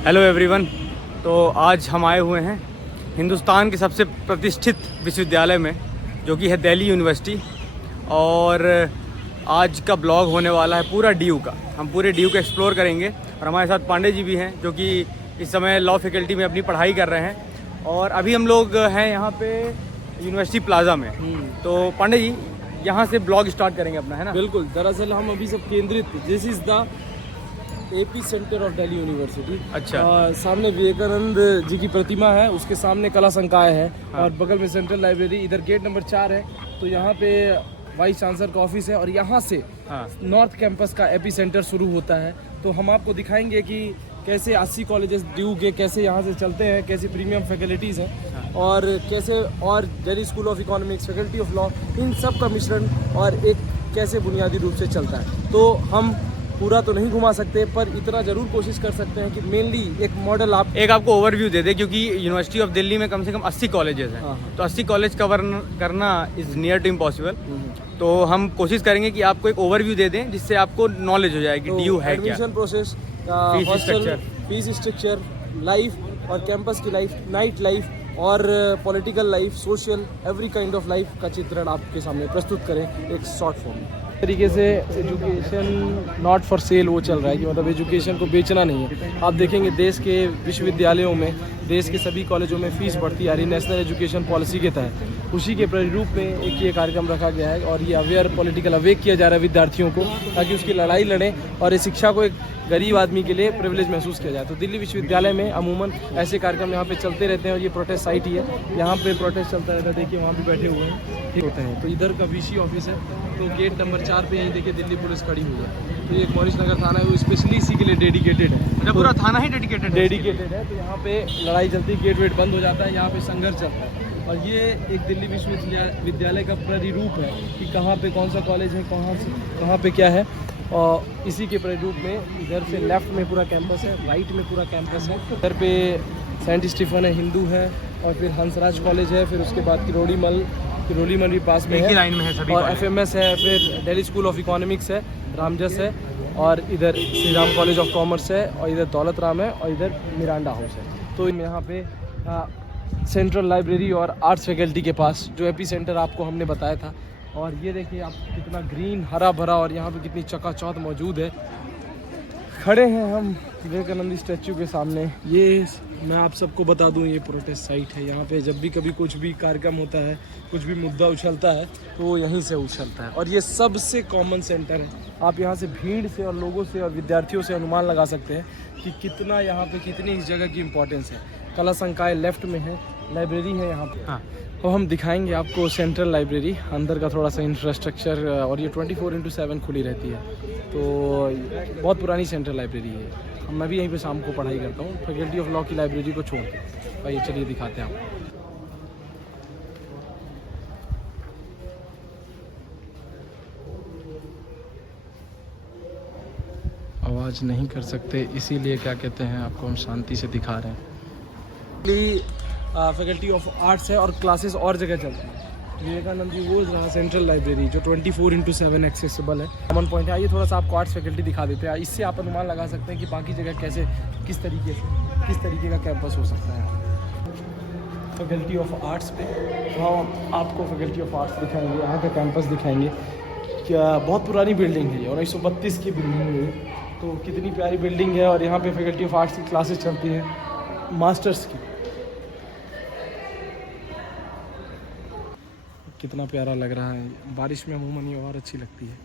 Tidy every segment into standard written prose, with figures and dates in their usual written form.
Hello everyone. तो आज हम आए हुए हैं हिंदुस्तान के सबसे प्रतिष्ठित विश्वविद्यालय में, जो कि है दिल्ली यूनिवर्सिटी। और आज का ब्लॉग होने वाला है पूरा डीयू का। हम पूरे डीयू को एक्सप्लोर करेंगे और हमारे साथ पांडे जी भी हैं, जो कि इस समय लॉ फैकल्टी में अपनी पढ़ाई कर रहे हैं। और अभी हम लोग हैं यहाँ पे यूनिवर्सिटी प्लाजा में। तो पांडे जी, यहाँ से ब्लॉग स्टार्ट करेंगे अपना, है ना? बिल्कुल। दरअसल हम अभी सब केंद्रित, this is the AP centre of Delhi university. अच्छा। सामने विवेकानंद जी की प्रतिमा है, उसके सामने कला संकाय है। हाँ। और बगल में सेंट्रल लाइब्रेरी, इधर गेट नंबर 4 है। तो यहाँ पे वाइस चांसलर का ऑफिस है और यहाँ से हाँ। नॉर्थ कैंपस का एपी सेंटर शुरू होता है। तो हम आपको दिखाएंगे कि कैसे 80 कॉलेजेस ड्यू के कैसे यहाँ से चलते हैं, कैसे प्रीमियम फैकल्टीज़ हैं और कैसे और Delhi school of economics, faculty of law, इन सब का मिश्रण और एक कैसे बुनियादी रूप से चलता है। तो हम पूरा तो नहीं घुमा सकते, पर इतना ज़रूर कोशिश कर सकते हैं कि मेनली एक मॉडल आपको ओवरव्यू दे दे, क्योंकि यूनिवर्सिटी ऑफ दिल्ली में कम से कम 80 कॉलेजेस हैं। हाँ। तो 80 कॉलेज कवर करना इज़ नियर टू इम्पॉसिबल। तो हम कोशिश करेंगे कि आपको एक ओवरव्यू दे दें, जिससे आपको नॉलेज हो जाए कि डीयू है क्या। Admission process, fees structure, life और कैंपस की लाइफ, नाइट लाइफ और political life, social, every kind of life का चित्रण आपके सामने प्रस्तुत करें एक शॉर्ट फॉर्म में। तरीके से एजुकेशन नॉट फॉर सेल वो चल रहा है कि मतलब एजुकेशन को बेचना नहीं है। आप देखेंगे देश के विश्वविद्यालयों में, देश के सभी कॉलेजों में फ़ीस बढ़ती आ रही है नेशनल एजुकेशन पॉलिसी के तहत। उसी के प्रारूप में एक ये कार्यक्रम रखा गया है और ये अवेयर पॉलिटिकल अवेक किया जा रहा है विद्यार्थियों को, ताकि उसकी लड़ाई लड़ें और इस शिक्षा को एक गरीब आदमी के लिए प्रिविलेज महसूस किया जाए। तो दिल्ली विश्वविद्यालय में अमूमन ऐसे कार्यक्रम यहाँ पे चलते रहते हैं और ये प्रोटेस्ट साइट ही है, यहाँ पे प्रोटेस्ट चलता रहता है। देखिए वहाँ भी बैठे हुए हैं, ठीक होते हैं। तो इधर का वीसी ऑफिस है, तो गेट नंबर 4 पे यहीं देखिए दिल्ली पुलिस खड़ी हुई है। तो ये एक मॉरिस नगर थाना है, वो स्पेशली इसी के लिए डेडिकेटेड है। पूरा थाना ही डेडिकेटेड है। तो यहाँ पे लड़ाई चलती है, गेट वेट बंद हो जाता है, यहाँ पे संघर्ष चलता है। और ये एक दिल्ली विश्वविद्यालय का प्रतिरूप है कि कहाँ पे कौन सा कॉलेज है, कहाँ पे क्या है। और इसी के प्रारूप में इधर से लेफ्ट में पूरा कैंपस है, राइट में पूरा कैंपस है। इधर पे सेंट स्टीफन है, हिंदू है, और फिर हंसराज कॉलेज है, फिर उसके बाद किरोड़ीमल भी पास में है, लाइन में है सभी, और FMS है, फिर दिल्ली स्कूल ऑफ इकोनॉमिक्स है, रामजस है, और इधर Shri Ram college of commerce है, और इधर दौलत राम है, और इधर मिरांडा हाउस है। तो यहाँ पे सेंट्रल लाइब्रेरी और आर्ट्स फैकल्टी के पास जो एपी सेंटर आपको हमने बताया था। और ये देखिए आप कितना ग्रीन, हरा भरा, और यहाँ पे कितनी चकाचौंध मौजूद है। खड़े हैं हम विवेकानंद स्टैचू के सामने। ये मैं आप सबको बता दूं, ये प्रोटेस्ट साइट है। यहाँ पे जब भी कभी कुछ भी कार्यक्रम होता है, कुछ भी मुद्दा उछलता है, तो वो यहीं से उछलता है। और ये सबसे कॉमन सेंटर है। आप यहाँ से भीड़ से और लोगों से और विद्यार्थियों से अनुमान लगा सकते हैं कि कितना यहाँ पे, कितनी इस जगह की इम्पोर्टेंस है। कला संकाय लेफ्ट में है, लाइब्रेरी है यहाँ पे। हाँ। तो हम दिखाएंगे आपको सेंट्रल लाइब्रेरी, अंदर का थोड़ा सा इंफ्रास्ट्रक्चर, और ये 24/7 खुली रहती है। तो बहुत पुरानी सेंट्रल लाइब्रेरी है। मैं भी यहीं पे शाम को पढ़ाई करता हूँ, फैकल्टी ऑफ लॉ की लाइब्रेरी को छोड़ के। और ये चलिए दिखाते हैं आपको। आवाज़ नहीं कर सकते, इसीलिए क्या कहते हैं, आपको हम शांति से दिखा रहे हैं। फैकल्टी ऑफ आर्ट्स है और क्लासेस और जगह चलती है। विवेकानंद जी वो रहा सेंट्रल लाइब्रेरी, जो 24/7 एक्सेसिबल है। कॉमन पॉइंट है। आइए थोड़ा सा आपको आर्ट्स फैकल्टी दिखा देते हैं, इससे आप अनुमान लगा सकते हैं कि बाकी जगह कैसे, किस तरीके का कैंपस हो सकता है। फैकल्टी ऑफ आर्ट्स पे हम आपको फैकल्टी ऑफ आर्ट्स दिखाएंगे, यहाँ का कैंपस दिखाएंगे। क्या बहुत पुरानी बिल्डिंग है ये, 1932 की बिल्डिंग है। तो कितनी प्यारी बिल्डिंग है, और यहाँ पे फैकल्टी ऑफ आर्ट्स की क्लासेस चलती हैं मास्टर्स की। कितना प्यारा लग रहा है। बारिश में अमूमन ये और अच्छी लगती है।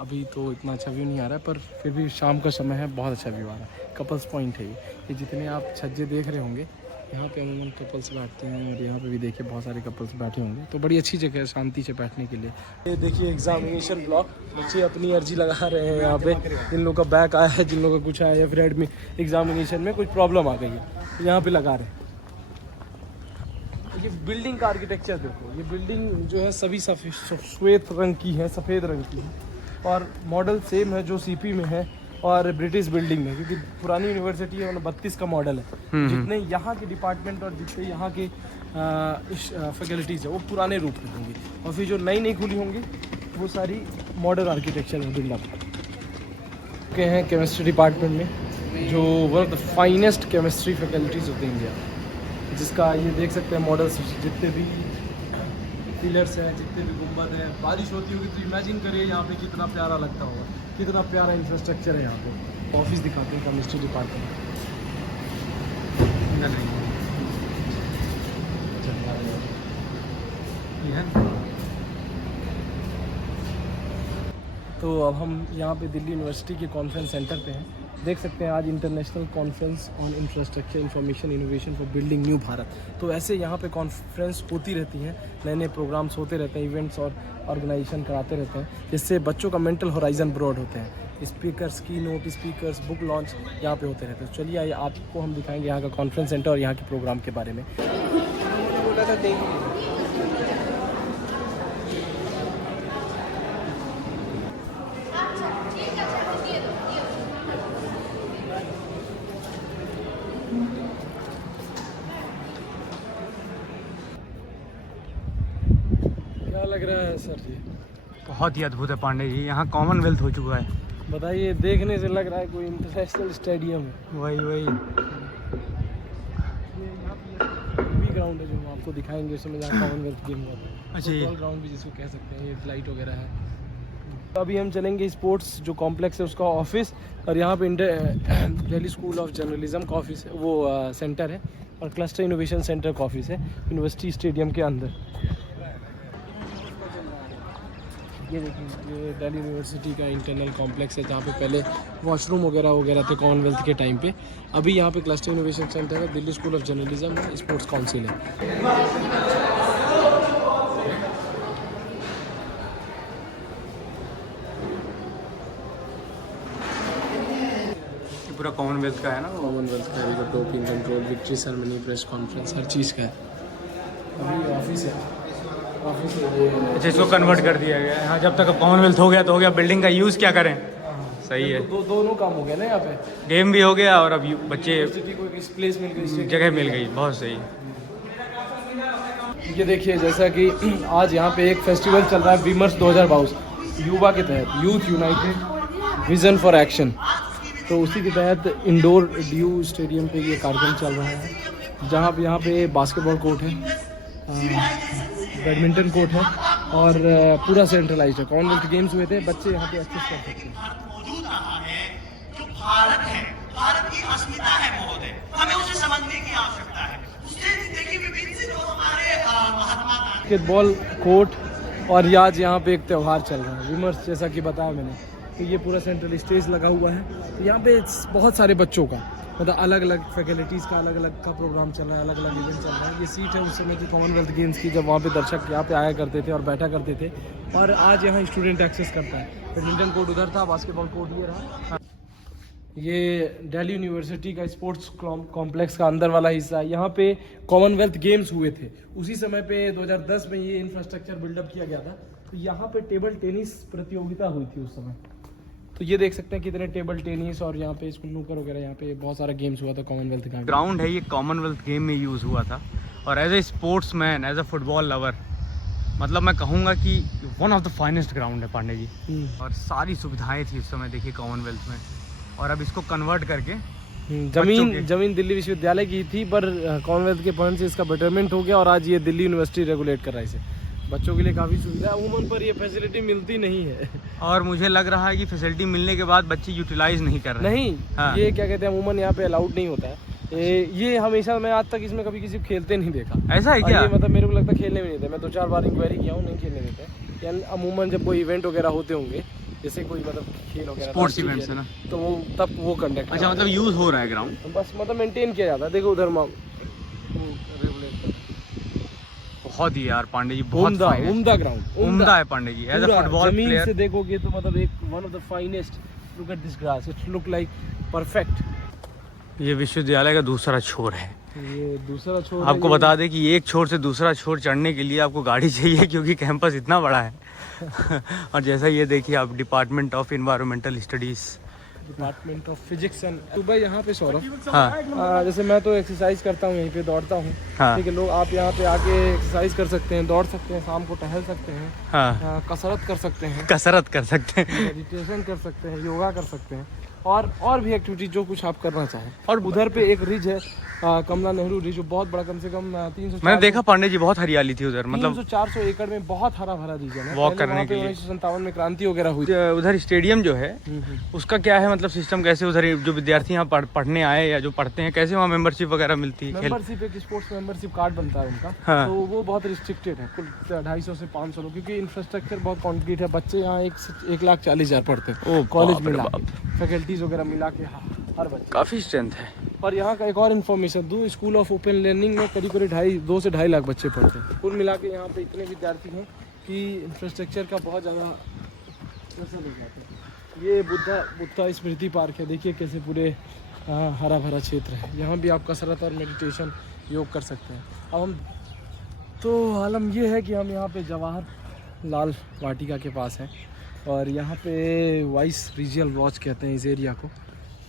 अभी तो इतना अच्छा व्यू नहीं आ रहा है, पर फिर भी शाम का समय है, बहुत अच्छा व्यू आ रहा है। कपल्स पॉइंट है ये जितने आप छज्जे देख रहे होंगे, यहाँ पे अमूमन कपल्स बैठते हैं, और यहाँ पे भी देखिए बहुत सारे कपल्स बैठे होंगे। तो बड़ी अच्छी जगह है शांति से बैठने के लिए। ये देखिए एग्जामिनेशन ब्लॉक, बच्चे अपनी अर्जी लगा रहे हैं यहाँ पे। जिन लोगों का बैक आया है, जिन लोगों का कुछ आया है, फिर एग्जामिनेशन में कुछ प्रॉब्लम आ गई है, यहाँ पे लगा रहे हैं। ये बिल्डिंग का आर्किटेक्चर देखो, ये बिल्डिंग जो है सभी श्वेत रंग की है, सफ़ेद रंग की है, और मॉडल सेम है जो सीपी में है और ब्रिटिश बिल्डिंग में, क्योंकि पुरानी यूनिवर्सिटी है, 32 का मॉडल है। जितने यहाँ के डिपार्टमेंट और जितने यहाँ के फैकल्टीज़ है वो पुराने रूप में होंगी, और फिर जो नई खुली होंगी वो सारी मॉडर्न आर्किटेक्चर में बिल्डअप के हैं। केमिस्ट्री डिपार्टमेंट में जो one of the finest chemistry faculties of India, जिसका ये देख सकते हैं मॉडल्स, जितने भी पिलर्स हैं, जितने भी गुंबद हैं, बारिश होती होगी तो इमेजिन करिए यहाँ पे कितना प्यारा लगता होगा, कितना प्यारा इंफ्रास्ट्रक्चर है यहाँ पे। ऑफिस दिखाते हैं केमिस्ट्री डिपार्टमेंट। तो अब हम यहाँ पे दिल्ली यूनिवर्सिटी के कॉन्फ्रेंस सेंटर पे हैं। देख सकते हैं आज international conference on infrastructure information innovation for building new Bharat. तो ऐसे यहाँ पे कॉन्फ्रेंस होती रहती हैं, नए नए प्रोग्राम्स होते रहते हैं, इवेंट्स और ऑर्गेनाइजेशन कराते रहते हैं, जिससे बच्चों का मेंटल होराइजन ब्रॉड होते हैं। स्पीकर्स की नोट स्पीकर्स बुक लॉन्च यहाँ पे होते रहते हैं। चलिए आइए आपको हम दिखाएंगे यहाँ का कॉन्फ्रेंस सेंटर और यहाँ के प्रोग्राम के बारे में। बोला था क्या लग रहा है सर जी? बहुत ही अद्भुत है पांडे जी, यहाँ कॉमनवेल्थ हो चुका है। बताइए, देखने से लग रहा है कोई इंटरनेशनल स्टेडियम है। वही भी ग्राउंड है जो हम आपको दिखाएंगे, उसमें जहाँ कॉमनवेल्थ गेम हुआ था। अच्छा, ये ग्राउंड भी जिसको कह सकते हैं, ये लाइट वगैरह है। तो अभी हम चलेंगे स्पोर्ट्स जो कॉम्प्लेक्स है उसका ऑफिस, और यहाँ पे दिल्ली स्कूल ऑफ जर्नलिज्म का ऑफिस है, वो सेंटर है, और क्लस्टर इनोवेशन सेंटर का ऑफिस है यूनिवर्सिटी स्टेडियम के अंदर। ये देखिए, ये दिल्ली यूनिवर्सिटी का इंटरनल कॉम्प्लेक्स है, जहाँ पे पहले वॉशरूम वगैरह थे कॉमनवेल्थ के टाइम पे। अभी यहाँ पे क्लस्टर इनोवेशन सेंटर है, दिल्ली स्कूल ऑफ जर्नलिज्म है, स्पोर्ट्स काउंसिल है। पूरा कॉमनवेल्थ का है ना, कॉमनवेल्थ का है, doping control, victory ceremony, press conference, हर चीज़ का है। अभी ऑफिस है, ऑफिस है। अच्छा, इसको कन्वर्ट कर दिया गया है। हाँ, जब तक अब कॉमनवेल्थ हो गया तो हो गया, बिल्डिंग का यूज़ क्या करें। सही है, दोनों काम हो गया ना यहाँ पे, गेम भी हो गया और अब बच्चे को एक प्लेस मिल गई, जगह मिल गई। बहुत सही। ये देखिए, जैसा कि आज यहाँ पे एक फेस्टिवल चल रहा है, विमर्श 2022 युवा के तहत, youth United vision for action. तो उसी के तहत इंडोर ड्यू स्टेडियम पे ये कार्यक्रम चल रहा है, जहाँ पे यहाँ पे बास्केटबॉल कोर्ट है, बैडमिंटन कोर्ट है, और पूरा सेंट्रलाइज है। कॉमनवेल्थ गेम्स हुए थे, बच्चे यहाँ पे एक्सेस कर सकते हैं। मौजूद रहा है जो भारत है, भारत की अस्मिता है महोदय, हमें उसे समझने की आवश्यकता है। उससे देखिए विभिन्न जो हमारे महात्मा गांधी बास्केटबॉल कोर्ट, और आज यहाँ पे एक त्यौहार चल रहा है विमर्श, जैसा कि बताया मैंने। तो ये पूरा सेंट्रल स्टेज लगा हुआ है, तो यहाँ पे बहुत सारे बच्चों का, मतलब अलग अलग फैकल्टीज़ का अलग अलग का प्रोग्राम चल रहा है, अलग अलग इवेंट चल रहा है। ये सीट है उस समय की कॉमनवेल्थ गेम्स की, जब वहाँ पे दर्शक यहाँ पे आया करते थे और बैठा करते थे, और आज यहाँ स्टूडेंट एक्सेस करता है। बैडमिंटन कोर्ट उधर था, बास्केटबॉल कोर्ट ये रहा। ये दिल्ली यूनिवर्सिटी का स्पोर्ट्स कॉम्प्लेक्स का अंदर वाला हिस्सा है। यहाँ पे कॉमनवेल्थ गेम्स हुए थे, उसी समय पे 2010 में ये इंफ्रास्ट्रक्चर बिल्डअप किया गया था। तो यहाँ पे टेबल टेनिस प्रतियोगिता हुई थी उस समय। तो ये देख सकते हैं कितने टेबल टेनिस, और यहाँ पे स्नूकर वगैरह, यहाँ पे बहुत सारा गेम्स हुआ था कॉमनवेल्थ का। ग्राउंड है, ये कॉमनवेल्थ गेम में यूज़ हुआ था। और as a sportsman, as a football lover, मतलब मैं कहूँगा कि one of the finest ground है पांडे जी। और सारी सुविधाएं थी उस समय, देखिए कॉमनवेल्थ में, और अब इसको कन्वर्ट करके जमीन दिल्ली विश्वविद्यालय की थी, पर कॉमनवेल्थ के पॉइंट से इसका बेटरमेंट हो गया, और आज ये दिल्ली यूनिवर्सिटी रेगुलेट कर रहा है इसे। बच्चों के लिए काफ़ी सुविधा है, अमूमन पर ये फैसिलिटी मिलती नहीं है। और मुझे लग रहा है कि फैसिलिटी मिलने के बाद बच्चे यूटिलाइज नहीं कर रहे। नहीं, हाँ। ये क्या कहते हैं, अमूमन यहाँ पे अलाउड नहीं होता है। ये हमेशा, मैं आज तक इसमें कभी किसी खेलते नहीं देखा। ऐसा है क्या? ये मतलब मेरे को लगता है खेलने भी नहीं देते। मैं 2-4 बार इंक्वायरी किया हूँ, नहीं खेलने देते। यानी अमूमन जब कोई इवेंट वगैरह होते होंगे, जैसे कोई मतलब खेल वगैरह, स्पोर्ट्स इवेंट्स है ना, तो वो तब वो कंडक्ट। अच्छा, मतलब यूज़ हो रहा है ग्राउंड, बस मतलब मेंटेन किया जाता है। देखो उधर बहुत ही यार पांडे जी, बहुत उम्दा ग्राउंड, उम्दा है पांडे जी। एज अ फुटबॉल प्लेयर से देखोगे तो मतलब एक one of the finest. Look at this grass, it look like perfect. ये विश्वविद्यालय का दूसरा छोर है। ये दूसरा छोर आपको बता दें कि एक छोर से दूसरा छोर चढ़ने के लिए आपको गाड़ी चाहिए, क्योंकि कैंपस इतना बड़ा है। और जैसा ये देखिए आप, department of environmental studies, department of physics and. सुबह यहाँ पे सौरभ, हाँ, जैसे मैं तो एक्सरसाइज करता हूँ, यहीं पे दौड़ता हूँ। हाँ, ठीक है, लोग आप यहाँ पे आके एक्सरसाइज कर सकते हैं, दौड़ सकते हैं, शाम को टहल सकते हैं, हाँ, कसरत कर सकते हैं, कसरत कर सकते हैं, मेडिटेशन कर सकते हैं, योगा कर सकते हैं। और भी एक्टिविटी जो कुछ आप करना चाहें। और उधर पे एक रिज है कमला नेहरू रिज, जो बहुत बड़ा, कम से कम 300 मैंने देखा पांडे जी, बहुत हरियाली थी उधर, मतलब 300-400 एकड़ में बहुत हरा भरा रीजन है। वॉक करने के लिए 1957 में क्रांति वगैरह हुई। उधर स्टेडियम जो है उसका क्या है, मतलब सिस्टम कैसे, उधर जो विद्यार्थी यहाँ पढ़ने आए या जो पढ़ते हैं, कैसे वहाँ मेंबरशिप वगैरह मिलती है? मेंबरशिप, एक स्पोर्ट्स मेंबरशिप कार्ड बनता है उनका। हाँ। तो वो बहुत रिस्ट्रिक्टेड है, कुल 250 से 500 लोग, क्योंकि इंफ्रास्ट्रक्चर बहुत कॉन्क्रीट है। बच्चे यहाँ 1,40,000 पढ़ते हैं, कॉलेज मिला फैकल्टीज वगैरह मिला के हर बच्चे, काफ़ी स्ट्रेंथ है। और यहाँ का एक और इन्फॉर्मेशन दूँ, स्कूल ऑफ ओपन लर्निंग में करीब 2 से 2.5 लाख बच्चे पढ़ते हैं। कुल मिला के यहाँ पे इतने विद्यार्थी हैं कि इंफ्रास्ट्रक्चर का बहुत ज़्यादा असर हो जाता है। ये बुद्धा स्मृति पार्क है, देखिए कैसे पूरे हरा भरा क्षेत्र है। यहाँ भी आप कसरत और मेडिटेशन योग कर सकते हैं। अब हम तो आलम ये है कि हम यहाँ पे जवाहर लाल वाटिका के पास हैं, और यहाँ पे वाइस रीजनल वॉच कहते हैं इस एरिया को।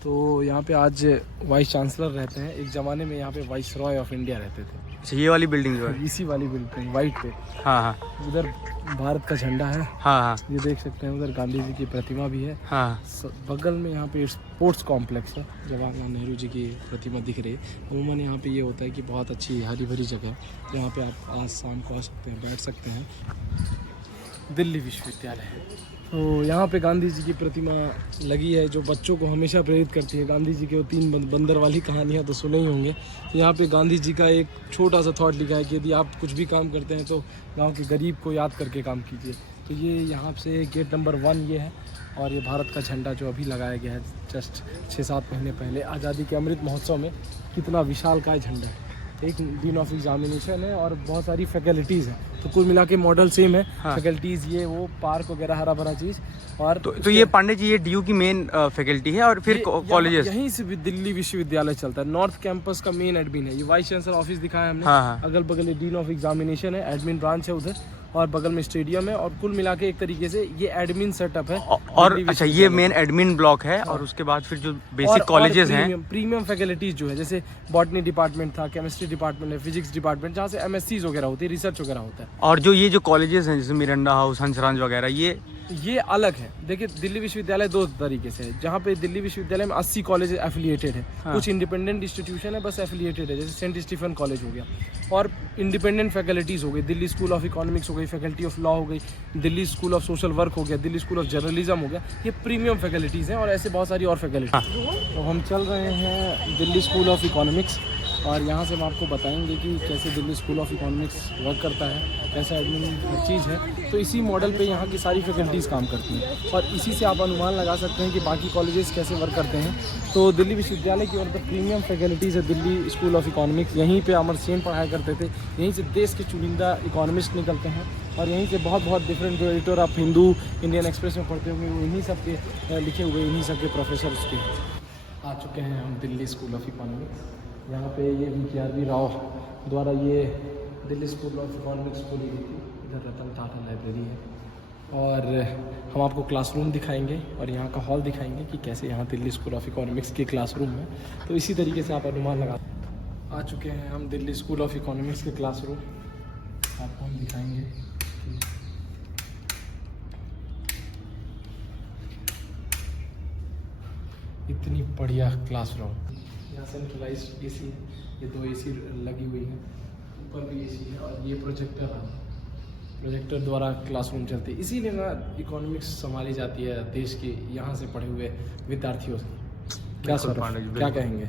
तो यहाँ पे आज वाइस चांसलर रहते हैं, एक ज़माने में यहाँ पे वाइस रॉय ऑफ इंडिया रहते थे। अच्छा, ये वाली बिल्डिंग जो है, इसी वाली बिल्डिंग वाइट पे। हाँ हाँ, उधर भारत का झंडा है। हाँ हाँ, ये देख सकते हैं, उधर गांधी जी की प्रतिमा भी है। हाँ, बगल में यहाँ पे स्पोर्ट्स कॉम्प्लेक्स है, जवाहरलाल नेहरू जी की प्रतिमा दिख रही है। अमूमन यहाँ पे ये होता है कि बहुत अच्छी हरी भरी जगह है, जहाँ पे आप आज शाम को आ सकते हैं, बैठ सकते हैं। दिल्ली विश्वविद्यालय है, तो यहाँ पे गांधी जी की प्रतिमा लगी है, जो बच्चों को हमेशा प्रेरित करती है। गांधी जी के वो 3 बंदर वाली कहानियाँ तो सुने ही होंगे। तो यहाँ पे गांधी जी का एक छोटा सा थॉट लिखा है कि यदि आप कुछ भी काम करते हैं तो गांव के गरीब को याद करके काम कीजिए। तो ये यहाँ से गेट नंबर 1 ये है, और ये भारत का झंडा जो अभी लगाया गया है जस्ट 6-7 महीने पहले आज़ादी के अमृत महोत्सव में। कितना विशालकाय झंडा है, एक दिन ऑफ एग्जामिनेशन है और बहुत सारी फैकल्टीज़ हैं। तो कुल मिला के मॉडल सेम है। हाँ। फैकल्टीज़ ये वो पार्क वगैरह हरा भरा चीज़। और तो ये पांडे जी, ये डीयू की मेन फैकल्टी है, और फिर कॉलेजेस यहीं से भी दिल्ली विश्वविद्यालय चलता है। नॉर्थ कैंपस का मेन एडमिन है, ये वाइस चांसलर ऑफिस दिखाया हमने। हाँ। अगल बगल ये डीन ऑफ एग्जामिनेशन है, एडमिन ब्रांच है उधर, और बगल में स्टेडियम है। और कुल मिला के एक तरीके से ये एडमिन सेटअप है। और अच्छा, ये मेन एडमिन ब्लॉक है। और उसके बाद फिर जो बेसिक कॉलेजेस हैं, प्रीमियम फैकल्टीज जो है, जैसे बॉटनी डिपार्टमेंट था, केमिस्ट्री डिपार्टमेंट है, फिजिक्स डिपार्टमेंट, जहाँ से MSCs वगैरह होती है, रिसर्च वगैरह होता है। और जो ये जो कॉलेजेस हैं जैसे मिरांडा हाउस, हंसराज वगैरह, ये अलग है। देखिए, दिल्ली विश्वविद्यालय 2 तरीके से है, जहाँ पे दिल्ली विश्वविद्यालय में 80 कॉलेज एफिलिएटेड है। हाँ। कुछ इंडिपेंडेंट इंस्टीट्यूशन है, बस एफिलिएटेड है, जैसे सेंट स्टीफन कॉलेज हो गया। और इंडिपेंडेंट फैकल्टीज़ हो गई, दिल्ली स्कूल ऑफ इकोनॉमिक्स हो गई, फैकल्टी ऑफ लॉ हो गई, Delhi school of social work हो गया, दिल्ली स्कूल ऑफ जर्नलिज्म हो गया। ये प्रीमियम फैकल्टीज़ हैं, और ऐसे बहुत सारी और फैकल्टी। तो हम चल रहे हैं दिल्ली स्कूल ऑफ इकोनॉमिक्स, और यहाँ से हम आपको बताएंगे कि कैसे Delhi school of economics work करता है, कैसा एडमिन हर चीज़ है। तो इसी मॉडल पे यहाँ की सारी फैकल्टीज़ काम करती हैं, और इसी से आप अनुमान लगा सकते हैं कि बाकी कॉलेजेस कैसे वर्क करते हैं। तो दिल्ली विश्वविद्यालय की और द प्रीमियम फैकल्टीज़ है दिल्ली स्कूल ऑफ इकोनॉमिक्स। यहीं पे अमर सेन पढ़ाया करते थे, यहीं से देश के चुनिंदा इकोनॉमिस्ट निकलते हैं, और यहीं से बहुत डिफरेंट, जो एडिटर आप हिंदू, इंडियन एक्सप्रेस में पढ़ते होंगे, वो इन्हीं सब के लिखे हुए, इन्हीं सब के प्रोफेसर उसके आ चुके हैं हम दिल्ली स्कूल ऑफ इकोनॉमिक्स। यहाँ पे ये VKRB राव द्वारा ये दिल्ली स्कूल ऑफ इकोनॉमिक्स खोली गई थी। इधर रतन टाटा लाइब्रेरी है, और हम आपको क्लासरूम दिखाएंगे और यहाँ का हॉल दिखाएंगे कि कैसे यहाँ दिल्ली स्कूल ऑफ इकोनॉमिक्स के क्लासरूम है। तो इसी तरीके से आप अनुमान लगा। आ चुके हैं हम दिल्ली स्कूल ऑफ इकोनॉमिक्स के क्लासरूम, आपको हम दिखाएंगे। इतनी बढ़िया क्लासरूम, यहाँ सेंट्रलाइज्ड AC है, ये 2 AC लगी हुई है, ऊपर भी AC है, और ये प्रोजेक्टर द्वारा क्लासरूम चलती है। इसीलिए ना इकोनॉमिक्स संभाली जाती है देश के यहाँ से पढ़े हुए विद्यार्थियों से। क्या सर, क्या कहेंगे?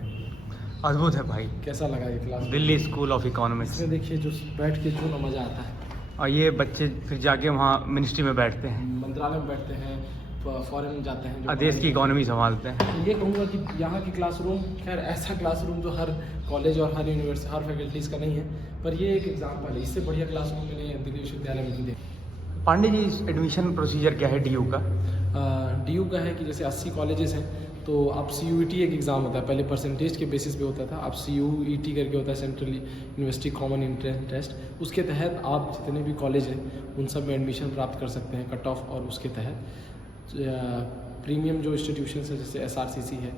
अद्भुत है भाई। कैसा लगा ये class? Delhi school of economics. इसमें देखिए जो बैठ के जो मज़ा आता है, और ये बच्चे फिर जाके वहाँ मिनिस्ट्री में बैठते हैं, मंत्रालय में बैठते हैं, फॉरेन जाते हैं, देश की इकोनॉमी संभालते हैं। ये कहूँगा कि यहाँ की क्लासरूम, खैर ऐसा क्लासरूम जो हर कॉलेज और हर यूनिवर्सिटी, हर फैकल्टीज़ का नहीं है, पर ये एक एग्जाम्पल है। इससे बढ़िया क्लासरूम मैंने दिल्ली विश्वविद्यालय में नहीं देखा। पांडे जी, एडमिशन प्रोसीजर क्या है DU का? DU का है कि जैसे 80 कॉलेजेस हैं, तो आप CUET एक एग्ज़ाम होता है, पहले परसेंटेज के बेसिस पे होता था, अब CUET करके होता है, central university common entrance test. उसके तहत आप जितने भी कॉलेज हैं उन सब में एडमिशन प्राप्त कर सकते हैं, कट ऑफ। और उसके तहत प्रीमियम जो इंस्टीट्यूशंस है, जैसे SRCC है,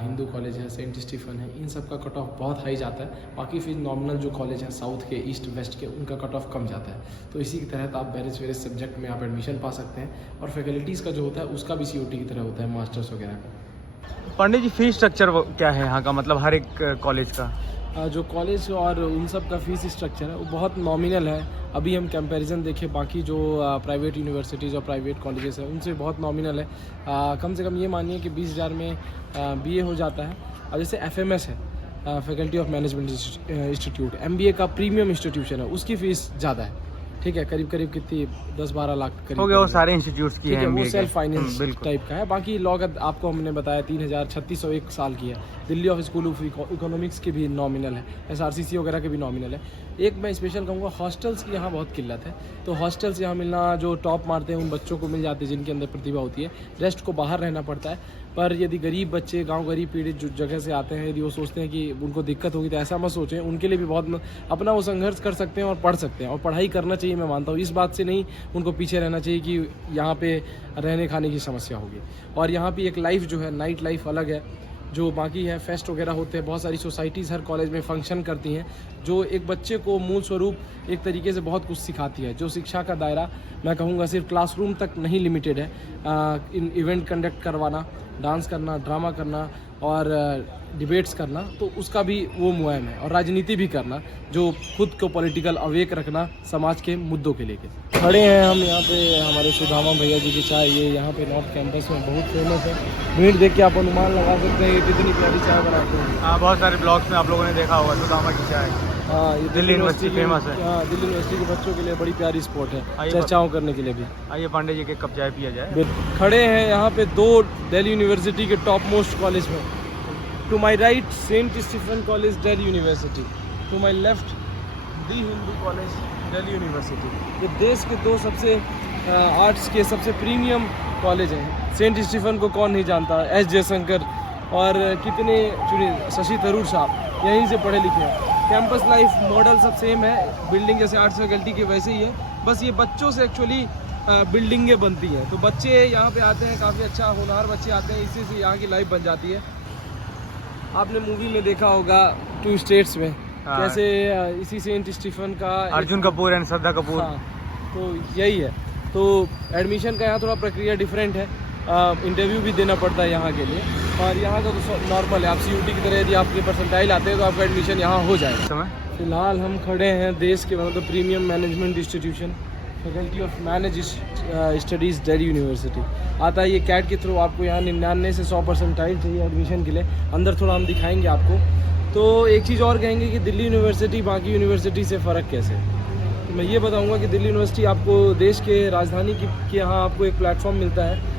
हिंदू कॉलेज है, सेंट स्टीफन है, इन सब का कट ऑफ बहुत हाई जाता है। बाकी फिर नॉर्मल जो कॉलेज हैं साउथ के, ईस्ट वेस्ट के, उनका कट ऑफ कम जाता है। तो इसी के तहत आप वेरियस सब्जेक्ट में आप एडमिशन पा सकते हैं। और फैकल्टीज़ का जो होता है उसका भी CUET की तरह होता है, मास्टर्स वगैरह का। पांडे जी फीस स्ट्रक्चर क्या है यहाँ का, मतलब हर एक कॉलेज का? जो कॉलेज और उन सब का फीस स्ट्रक्चर है वो बहुत नॉमिनल है। अभी हम कंपैरिजन देखें बाकी जो प्राइवेट यूनिवर्सिटीज़ और प्राइवेट कॉलेजेस हैं उनसे बहुत नॉमिनल है। कम से कम ये मानिए कि 20,000 में बीए हो जाता है। और जैसे एफएमएस है, faculty of management institute, MBA का प्रीमियम इंस्टीट्यूशन है, उसकी फ़ीस ज़्यादा है। ठीक है, करीब करीब कितनी 10-12 लाख करीब हो गया। वो सारे इंस्टीट्यूट्स की ठीक है, वो MBA सेल्फ फाइनेंस बिल्कुल टाइप का है। बाकी लॉ का आपको हमने बताया 3,3600 एक साल की है। Delhi of school of economics की भी नॉमिनल है, SRCC वगैरह के भी नॉमिनल है। एक मैं स्पेशल कहूँगा, हॉस्टल्स की यहाँ बहुत किल्लत है। तो हॉस्टल्स यहाँ मिलना, जो टॉप मारते हैं उन बच्चों को मिल जाते हैं जिनके अंदर प्रतिभा होती है, रेस्ट को बाहर रहना पड़ता है। पर यदि गरीब बच्चे, गांव गरीब पीड़ित जो जगह से आते हैं, यदि वो सोचते हैं कि उनको दिक्कत होगी, तो ऐसा मत सोचें। उनके लिए भी बहुत अपना वो संघर्ष कर सकते हैं और पढ़ सकते हैं, और पढ़ाई करना चाहिए। मैं मानता हूँ इस बात से नहीं उनको पीछे रहना चाहिए कि यहाँ पे रहने खाने की समस्या होगी। और यहाँ पे एक लाइफ जो है, नाइट लाइफ अलग है जो बाकी है। फेस्ट वगैरह होते हैं, बहुत सारी सोसाइटीज़ हर कॉलेज में फंक्शन करती हैं, जो एक बच्चे को मूल स्वरूप एक तरीके से बहुत कुछ सिखाती है। जो शिक्षा का दायरा मैं कहूँगा सिर्फ क्लासरूम तक नहीं लिमिटेड है। इन इवेंट कंडक्ट करवाना, डांस करना, ड्रामा करना और डिबेट्स करना, तो उसका भी वो मुहिम है। और राजनीति भी करना, जो खुद को पॉलिटिकल अवेक रखना समाज के मुद्दों के लेके। खड़े हैं हम यहाँ पे हमारे सुदामा भैया जी की चाय, ये यहाँ पे नॉर्थ कैंपस में बहुत फेमस है। भीड़ देख के आप अनुमान लगा सकते हैं कि कितनी प्यारी चाय बनाते हैं। हाँ, बहुत सारे ब्लॉग्स में आप लोगों ने देखा होगा सुदामा की चाय। हाँ, ये दिल्ली यूनिवर्सिटी फेमस है। हाँ, दिल्ली यूनिवर्सिटी के बच्चों के लिए बड़ी प्यारी स्पॉट है, चर्चाओं करने के लिए भी। आइए पांडे जी के कप चाय पिया जाए। खड़े हैं यहाँ पे दो दिल्ली यूनिवर्सिटी के टॉप मोस्ट कॉलेज में। To my right Saint Stephen college Delhi university, to my left the Hindu college Delhi university. ये देश के दो सबसे आर्ट्स के सबसे प्रीमियम कॉलेज हैं। सेंट स्टीफन को कौन नहीं जानता, एस जयशंकर और कितने शशि थरूर साहब यहीं से पढ़े लिखे हैं। कैंपस लाइफ मॉडल सब सेम है, बिल्डिंग जैसे आर्ट्स फैकल्टी के वैसे ही है, बस ये बच्चों से एक्चुअली बिल्डिंगें बनती हैं। तो बच्चे यहाँ पे आते हैं, काफ़ी अच्छा होनहार बच्चे आते हैं, इसी से यहाँ की लाइफ बन जाती है। आपने मूवी में देखा होगा 2 स्टेट्स में कैसे इसी सेंट स्टीफन का अर्जुन कपूर एंड श्रद्धा कपूर। हाँ, तो यही है। तो एडमिशन का यहाँ थोड़ा प्रक्रिया डिफरेंट है, इंटरव्यू भी देना पड़ता है यहाँ के लिए, और यहाँ का तो नॉर्मल है। आप CUT की तरह यदि आपके परसेंटाइल आते हैं तो आपका एडमिशन यहाँ हो जाएगा। फिलहाल हम खड़े हैं देश के मतलब premium management institution, faculty of manage studies Delhi university आता है। ये कैट के थ्रू आपको यहाँ 99 से 100 परसेंटाइल चाहिए एडमिशन के लिए। अंदर थोड़ा हम दिखाएंगे आपको। तो एक चीज़ और कहेंगे कि दिल्ली यूनिवर्सिटी बाकी यूनिवर्सिटी से फ़र्क कैसे है। तो मैं ये बताऊंगा कि दिल्ली यूनिवर्सिटी आपको देश के राजधानी के यहाँ आपको एक प्लेटफॉर्म मिलता है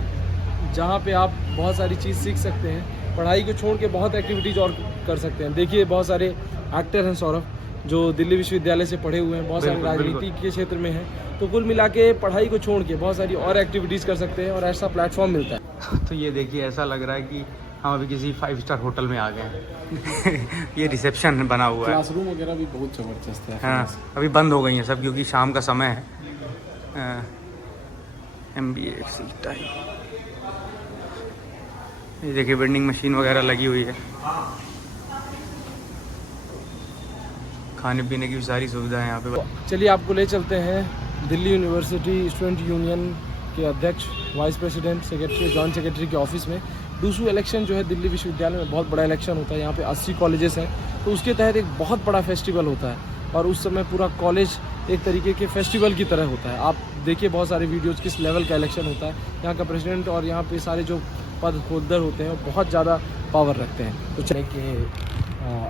जहाँ पे आप बहुत सारी चीज़ सीख सकते हैं। पढ़ाई को छोड़ के बहुत एक्टिविटीज़ और कर सकते हैं। देखिए बहुत सारे एक्टर हैं सौरभ, जो दिल्ली विश्वविद्यालय से पढ़े हुए हैं, बहुत सारे राजनीति के क्षेत्र में हैं। तो कुल मिला के पढ़ाई को छोड़ के बहुत सारी और एक्टिविटीज़ कर सकते हैं और ऐसा प्लेटफॉर्म मिलता है। तो ये देखिए, ऐसा लग रहा है कि हम अभी किसी 5 स्टार होटल में आ गए हैं। ये रिसेप्शन बना हुआ है, क्लासरूम वगैरह भी बहुत ज़बरदस्त है। हाँ, अभी बंद हो गई हैं सब क्योंकि शाम का समय है। MBA सीट टाइम, ये देखिए वेंडिंग मशीन वगैरह लगी हुई है, खाने पीने की भी सारी सुविधा है यहाँ पे। चलिए आपको ले चलते हैं दिल्ली यूनिवर्सिटी स्टूडेंट यूनियन के अध्यक्ष, vice president, secretary, joint secretary के ऑफिस में। दूसरू इलेक्शन जो है दिल्ली विश्वविद्यालय में बहुत बड़ा इलेक्शन होता है। यहाँ पे 80 कॉलेजेस हैं, तो उसके तहत एक बहुत बड़ा फेस्टिवल होता है और उस समय पूरा कॉलेज एक तरीके के फेस्टिवल की तरह होता है। आप देखिए बहुत सारे वीडियोज़ किस लेवल का इलेक्शन होता है। यहाँ का प्रेसिडेंट और यहाँ पे सारे जो पद होल्डर होते हैं वो बहुत ज़्यादा पावर रखते हैं। तो चले के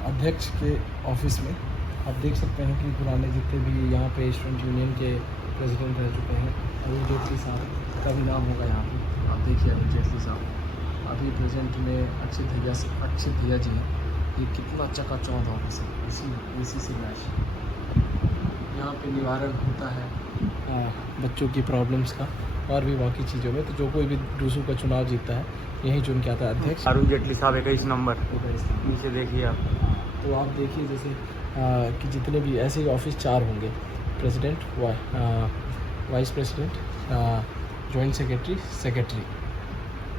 अध्यक्ष के ऑफिस में आप देख सकते हैं कि पुराने जितने भी यहाँ पे स्टूडेंट यूनियन के प्रेसिडेंट रह चुके हैं, अरुण जेटली साहब का भी नाम होगा यहाँ पे। आप देखिए अरुण जेटली साहब अभी प्रेजेंट में अक्षित भैया जी हैं। ये कितना चकाचौंध ऑफिस है, इसी से मैच यहाँ पे निवारण होता है बच्चों की प्रॉब्लम्स का और भी बाकी चीज़ों में। तो जो कोई भी दूसरों का चुनाव जीतता है यहीं चुन के आता है अध्यक्ष। अरुण जेटली साहब 21 नंबर, नीचे देखिए आप। तो आप देखिए जैसे कि जितने भी ऐसे ही ऑफिस 4 होंगे, president, vice president, joint secretary, secretary.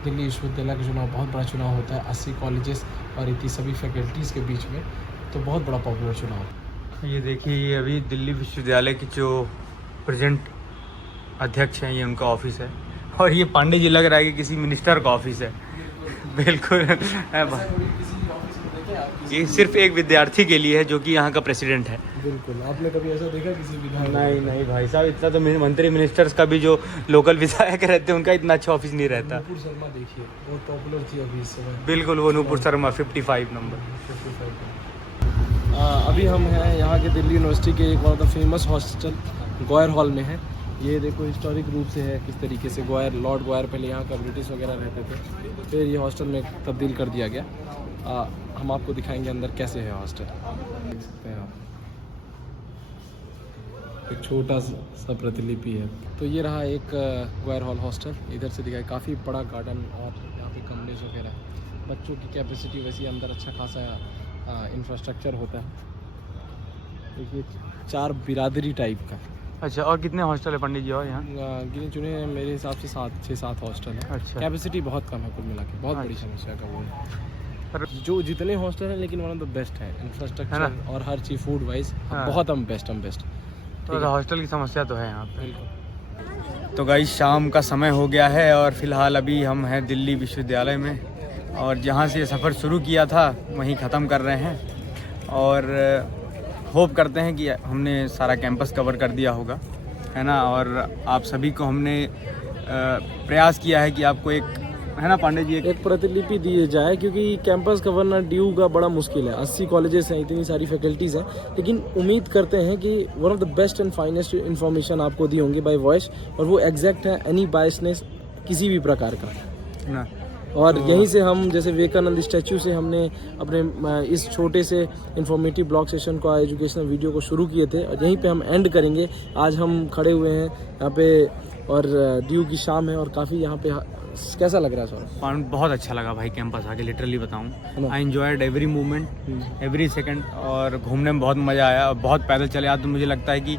Delhi विश्वविद्यालय का चुनाव बहुत बड़ा चुनाव होता है, 80 कॉलेजेस और इतनी सभी फैकल्टीज़ के बीच में, तो बहुत बड़ा पॉपुलर चुनाव। ये देखिए, ये अभी दिल्ली विश्वविद्यालय की जो प्रेजेंट अध्यक्ष हैं, ये उनका ऑफिस है। और ये पांडे जी लग रहा है कि किसी मिनिस्टर का ऑफिस है। बिल्कुल है भाई। ये सिर्फ एक विद्यार्थी के लिए है जो कि यहाँ का प्रेसिडेंट है। बिल्कुल, आपने कभी ऐसा देखा किसी विधायक? नहीं नहीं भाई साहब, इतना तो मंत्री मिनिस्टर्स का भी जो लोकल विधायक रहते हैं उनका इतना अच्छा ऑफिस नहीं रहता। नूपुर शर्मा देखिए, बहुत पॉपुलर थी अभी इस समय। बिल्कुल, वो नूपुर शर्मा 55 नंबर। अभी हम हैं यहाँ के दिल्ली यूनिवर्सिटी के एक one of the famous hostel Gaur hall में है। ये देखो हिस्टोरिक रूप से है किस तरीके से लॉर्ड गौर पहले यहाँ का ब्रिटिश वगैरह रहते थे, फिर ये हॉस्टल में तब्दील कर दिया गया। हम आपको दिखाएंगे अंदर कैसे है हॉस्टल। देख सकते हैं आप, एक छोटा सा प्रतिलिपि है। तो ये रहा एक गौर हॉल हॉस्टल, इधर से दिखाए काफ़ी बड़ा गार्डन और यहाँ पे कमरे वगैरह। बच्चों की कैपेसिटी वैसे अंदर अच्छा खासा इंफ्रास्ट्रक्चर होता है। देखिए 4 बिरादरी टाइप का। अच्छा, और कितने हॉस्टल है पंडित जी और यहाँ? गिने चुने मेरे हिसाब से 6-7 हॉस्टल है। अच्छा। कैपेसिटी बहुत कम है कुल मिला के, बहुत बड़ी समस्या का वो है। जो जितने हॉस्टल हैं लेकिन वन ऑफ द बेस्ट है इंफ्रास्ट्रक्चर और हर चीज़ फूड वाइज बहुत हम बेस्ट। तो हॉस्टल की समस्या तो है यहाँ पे। तो गाइस शाम का समय हो गया है और फिलहाल अभी हम हैं दिल्ली विश्वविद्यालय में, और जहाँ से सफ़र शुरू किया था वहीं ख़त्म कर रहे हैं। और होप करते हैं कि हमने सारा कैंपस कवर कर दिया होगा, है ना। और आप सभी को हमने प्रयास किया है कि आपको एक, है ना पांडे जी, एक प्रतिलिपि दी जाए, क्योंकि कैंपस कवर ड्यू का बड़ा मुश्किल है। 80 कॉलेजेस हैं, इतनी सारी फैकल्टीज़ हैं, लेकिन उम्मीद करते हैं कि one of the best and finest information आपको दी होंगी बाय वॉइस, और वो एग्जैक्ट है, एनी बायसनेस किसी भी प्रकार का ना। और यहीं से हम जैसे विवेकानंद स्टैचू से हमने अपने इस छोटे से इन्फॉर्मेटिव ब्लॉग सेशन को, एजुकेशनल वीडियो को शुरू किए थे, और यहीं पे हम एंड करेंगे। आज हम खड़े हुए हैं यहाँ पे और ड्यू की शाम है और काफ़ी यहाँ पे कैसा लग रहा है सर? बहुत अच्छा लगा भाई कैंपस आके, लिटरली बताऊँ। I enjoyed every moment, every second, और घूमने में बहुत मज़ा आया। और बहुत पैदल चले आज, तो मुझे लगता है कि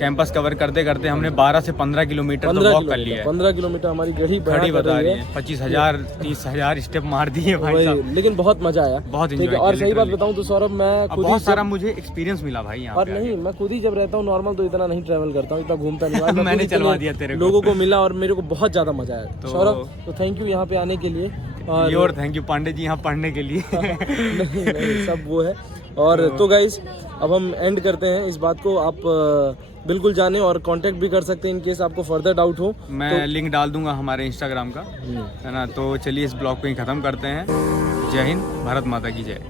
कैंपस कवर करते करते हमने 12 से 15 किलोमीटर तो वॉक कर लिया है। 15 किलोमीटर हमारी घड़ी बता रही है। 25,000 30,000 स्टेप मार दिए भाई साहब, लेकिन बहुत मजा आया, बहुत एंजॉय। और सही बात बताऊं तो सौरभ, मैं खुद बहुत सारा मुझे एक्सपीरियंस मिला भाई यहाँ और नहीं, मैं खुद ही जब रहता हूँ नॉर्मल तो इतना नहीं ट्रैवल करता हूँ, इतना घूमता नहीं। मैंने चलवा दिया तेरे को, लोगों को मिला और मेरे को बहुत ज़्यादा मजा आया सौरभ। तो थैंक यू यहाँ पे आने के लिए, और थैंक यू पांडे जी यहाँ पढ़ने के लिए। नहीं, सब वो है। और तो गाइस अब हम एंड करते हैं इस बात को। आप बिल्कुल जाने और कांटेक्ट भी कर सकते हैं इन केस आपको फर्दर डाउट हो। मैं लिंक डाल दूंगा हमारे इंस्टाग्राम का, है ना। तो चलिए इस ब्लॉग को ही ख़त्म करते हैं। जय हिंद, भारत माता की जय।